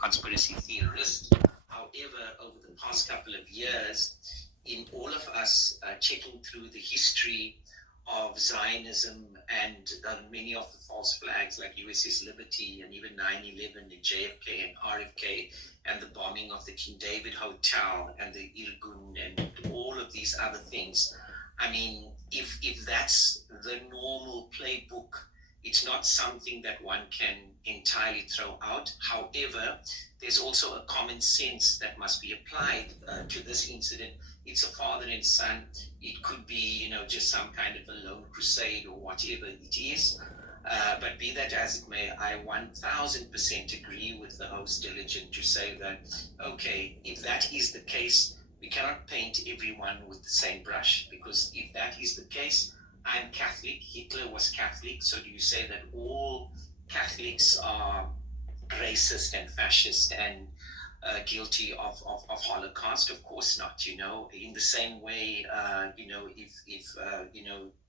conspiracy theorist. However, over the past couple of years, in all of us checking through the history of Zionism and many of the false flags like USS Liberty and even 9/11 and JFK and RFK and the bombing of the King David Hotel and the Irgun and all of these other things. I mean, if that's the normal playbook, it's not something that one can entirely throw out. However, there's also a common sense that must be applied to this incident. It's a father and son. It could be, just some kind of a lone crusade or whatever it is. But be that as it may, I 1000% agree with the host Diligent to say that, okay, if that is the case, we cannot paint everyone with the same brush, because if that is the case, I'm Catholic, Hitler was Catholic, so do you say that all Catholics are racist and fascist and guilty of Holocaust? Of course not. In the same way, if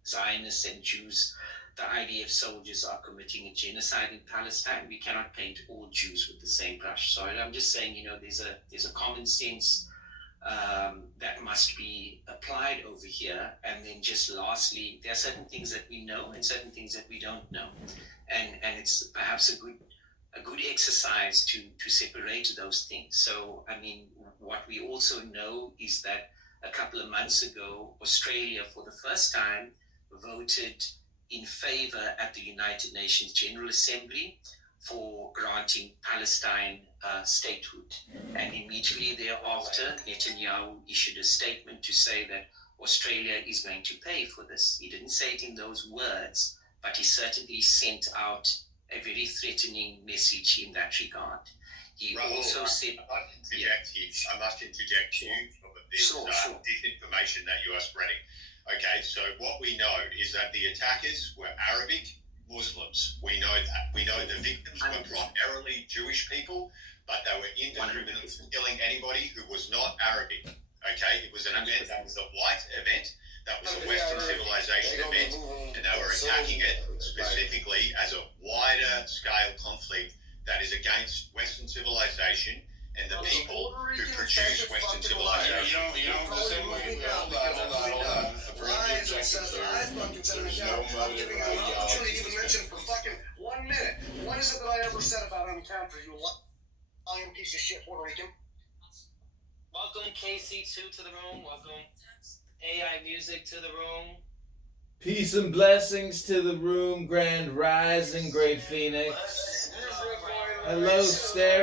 Zionists and Jews, the IDF soldiers are committing a genocide in Palestine, we cannot paint all Jews with the same brush. So I'm just saying, there's a common sense that must be applied over here. And then just lastly, there are certain things that we know and certain things that we don't know, and it's perhaps a good exercise to separate those things. So I mean, what we also know is that a couple of months ago, Australia for the first time voted in favor at the United Nations General Assembly for granting Palestine statehood. And immediately thereafter, Netanyahu issued a statement to say that Australia is going to pay for this. He didn't say it in those words, but he certainly sent out a very threatening message in that regard. He also said... I must interject you for this disinformation that you are spreading. Okay, so what we know is that the attackers were Arabic Muslims. We know that. We know the victims were primarily Jewish people, but they were indiscriminately killing anybody who was not Arabic. Okay, it was an event that was a white event, that was a Western civilization event, and they were attacking it specifically as a wider scale conflict that is against Western civilization and the people who produce Western civilization. The same way. Hold on. For the objectives there's no motive or ideology. Even mention for fucking 1 minute. What is it that I ever said about Encounter, you lying piece of shit Puerto Rican? Welcome KC2 to the room. Welcome AI Music to the room. Peace and blessings to the room. Grand Rising, Great Phoenix. Hello, Stereo.